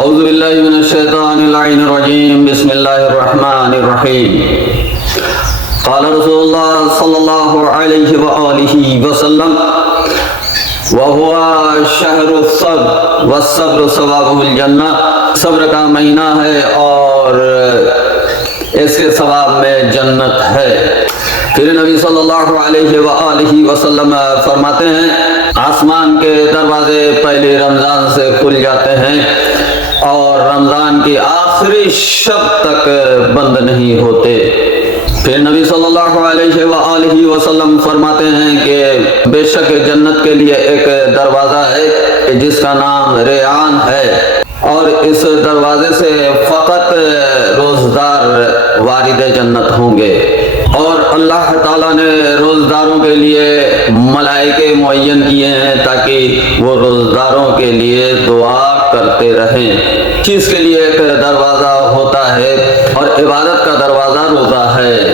اعوذ باللہ من الشیطان اللعین الرجیم بسم اللہ الرحمن الرحیم قال رسول اللہ صلی اللہ علیہ وآلہ وسلم وَهُوَ شَهْرُ الصَّبْرِ وَالصَّبْرُ ثوابُهُ الْجَنَّةِ، صبر کا مہینہ ہے اور اس کے ثواب میں جنت ہے۔ پھر نبی صلی اللہ علیہ وآلہ وسلم فرماتے ہیں آسمان کے دروازے پہلے رمضان سے کھل جاتے ہیں اور رمضان کی آخری شب تک بند نہیں ہوتے۔ پھر نبی صلی اللہ علیہ وآلہ وسلم فرماتے ہیں کہ بے شک جنت کے لیے ایک دروازہ ہے جس کا نام ریان ہے، اور اس دروازے سے فقط روزدار وارد جنت ہوں گے، اور اللہ تعالیٰ نے روزداروں کے لیے ملائکے معین کیے ہیں تاکہ وہ روزداروں کے لیے دعا کرتے رہیں۔ چیز کے لیے ایک دروازہ ہوتا ہے اور عبادت کا دروازہ روزہ ہے۔